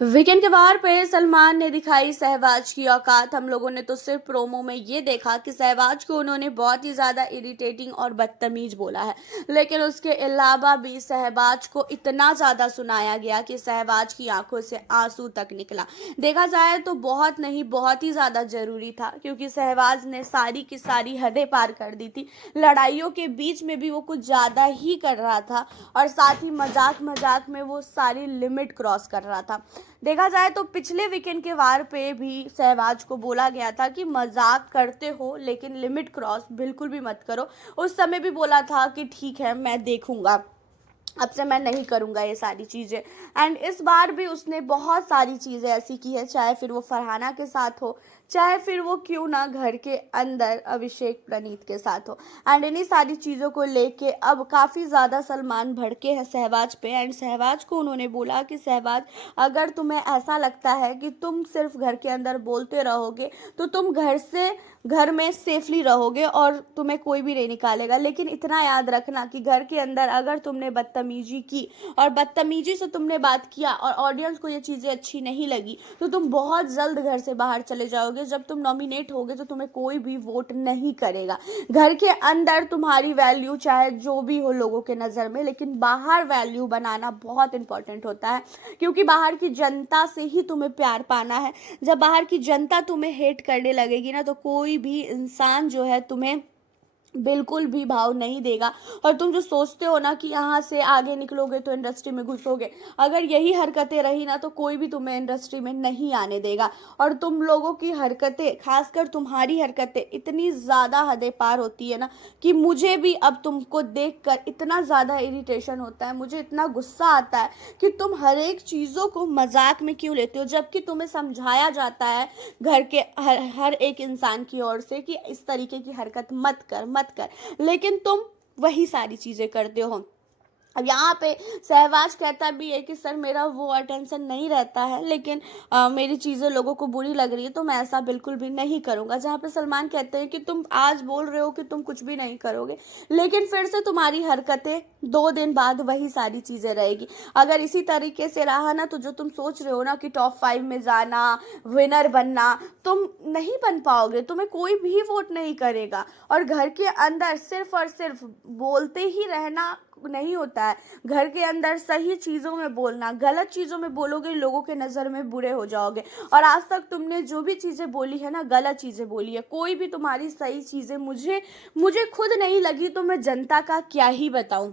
Weekend के वार पे सलमान ने दिखाई सहवाज की औकात। हम लोगों ने तो सिर्फ प्रोमो में ये देखा कि सहवाज को उन्होंने बहुत ही ज़्यादा इरिटेटिंग और बदतमीज बोला है, लेकिन उसके अलावा भी सहवाज को इतना ज़्यादा सुनाया गया कि सहवाज की आंखों से आंसू तक निकला। देखा जाए तो बहुत नहीं, बहुत ही ज़्यादा ज़रूरी था, क्योंकि सहवाज ने सारी की सारी हदें पार कर दी थी। लड़ाइयों के बीच में भी वो कुछ ज़्यादा ही कर रहा था, और साथ ही मजाक मजाक में वो सारी लिमिट क्रॉस कर रहा था। देखा जाए तो पिछले वीकेंड के वार पे भी सहवाज को बोला गया था कि मजाक करते हो लेकिन लिमिट क्रॉस बिल्कुल भी मत करो। उस समय भी बोला था कि ठीक है, मैं देखूंगा, अब से मैं नहीं करूँगा ये सारी चीज़ें। एंड इस बार भी उसने बहुत सारी चीज़ें ऐसी की है, चाहे फिर वो फरहाना के साथ हो, चाहे फिर वो क्यों ना घर के अंदर अभिषेक प्रणीत के साथ हो। एंड इन्हीं सारी चीज़ों को लेके अब काफ़ी ज़्यादा सलमान भड़के हैं सहवाज पे। एंड सहवाज को उन्होंने बोला कि सहवाज, अगर तुम्हें ऐसा लगता है कि तुम सिर्फ घर के अंदर बोलते रहोगे तो तुम घर में सेफली रहोगे और तुम्हें कोई भी नहीं निकालेगा, लेकिन इतना याद रखना कि घर के अंदर अगर तुमने बदतमीजी की और बदतमीजी से तुमने बात किया और ऑडियंस को ये चीज़ें अच्छी नहीं लगी, तो तुम बहुत जल्द घर से बाहर चले जाओगे। जब तुम नॉमिनेट होगे तो तुम्हें कोई भी वोट नहीं करेगा। घर के अंदर तुम्हारी वैल्यू चाहे जो भी हो लोगों के नज़र में, लेकिन बाहर वैल्यू बनाना बहुत इंपॉर्टेंट होता है, क्योंकि बाहर की जनता से ही तुम्हें प्यार पाना है। जब बाहर की जनता तुम्हें हेट करने लगेगी ना, तो कोई भी इंसान जो है तुम्हें बिल्कुल भी भाव नहीं देगा। और तुम जो सोचते हो ना कि यहाँ से आगे निकलोगे तो इंडस्ट्री में घुसोगे, अगर यही हरकतें रही ना तो कोई भी तुम्हें इंडस्ट्री में नहीं आने देगा। और तुम लोगों की हरकतें, खासकर तुम्हारी हरकतें इतनी ज़्यादा हदें पार होती है ना कि मुझे भी अब तुमको देखकर इतना ज़्यादा इरिटेशन होता है, मुझे इतना गुस्सा आता है कि तुम हर एक चीज़ों को मजाक में क्यों लेते हो, जबकि तुम्हें समझाया जाता है घर के हर एक इंसान की ओर से कि इस तरीके की हरकत मत कर, लेकिन तुम वही सारी चीजें करते हो। अब यहाँ पे सहवाज कहता भी है कि सर, मेरा वो अटेंशन नहीं रहता है, लेकिन मेरी चीज़ें लोगों को बुरी लग रही है तो मैं ऐसा बिल्कुल भी नहीं करूँगा। जहाँ पे सलमान कहते हैं कि तुम आज बोल रहे हो कि तुम कुछ भी नहीं करोगे, लेकिन फिर से तुम्हारी हरकतें 2 दिन बाद वही सारी चीज़ें रहेगी। अगर इसी तरीके से रहा ना, तो जो तुम सोच रहे हो ना कि टॉप 5 में जाना, विनर बनना, तुम नहीं बन पाओगे, तुम्हें कोई भी वोट नहीं करेगा। और घर के अंदर सिर्फ और सिर्फ बोलते ही रहना नहीं होता है। घर के अंदर सही चीज़ों में बोलना, गलत चीज़ों में बोलोगे लोगों के नज़र में बुरे हो जाओगे। और आज तक तुमने जो भी चीज़ें बोली है ना, गलत चीज़ें बोली है। कोई भी तुम्हारी सही चीज़ें मुझे खुद नहीं लगी, तो मैं जनता का क्या ही बताऊं।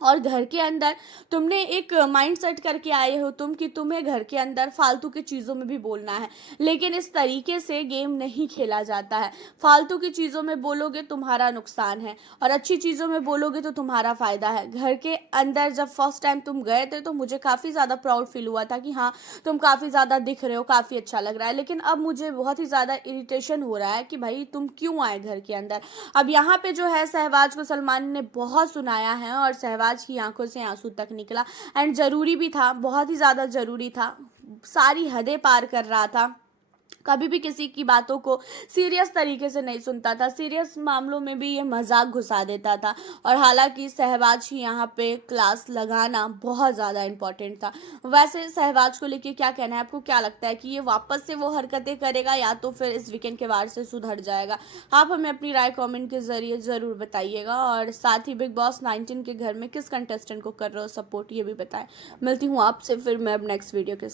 और घर के अंदर तुमने एक माइंड सेट करके आए हो तुम कि तुम्हें घर के अंदर फालतू की चीज़ों में भी बोलना है, लेकिन इस तरीके से गेम नहीं खेला जाता है। फालतू की चीज़ों में बोलोगे तुम्हारा नुकसान है, और अच्छी चीज़ों में बोलोगे तो तुम्हारा फ़ायदा है। घर के अंदर जब फर्स्ट टाइम तुम गए थे तो मुझे काफ़ी ज़्यादा प्राउड फील हुआ था कि हाँ, तुम काफ़ी ज़्यादा दिख रहे हो, काफ़ी अच्छा लग रहा है। लेकिन अब मुझे बहुत ही ज़्यादा इरिटेशन हो रहा है कि भाई तुम क्यों आए घर के अंदर। अब यहाँ पे जो है सहवाज को सलमान ने बहुत सुनाया है, और सहवाज की आंखों से आंसू तक निकला। एंड ज़रूरी भी था, बहुत ही ज़्यादा ज़रूरी था। सारी हदें पार कर रहा था, कभी भी किसी की बातों को सीरियस तरीके से नहीं सुनता था, सीरियस मामलों में भी ये मजाक घुसा देता था। और हालांकि सहवाज ही यहाँ पे क्लास लगाना बहुत ज़्यादा इम्पोर्टेंट था। वैसे सहवाज को लेके क्या कहना है, आपको क्या लगता है कि ये वापस से वो हरकतें करेगा या तो फिर इस वीकेंड के बाद से सुधर जाएगा? आप हमें अपनी राय कमेंट के जरिए ज़रूर बताइएगा, और साथ ही बिग बॉस 19 के घर में किस कंटेस्टेंट को कर रहे हो सपोर्ट, ये भी बताएं। मिलती हूँ आपसे फिर मैं अब नेक्स्ट वीडियो के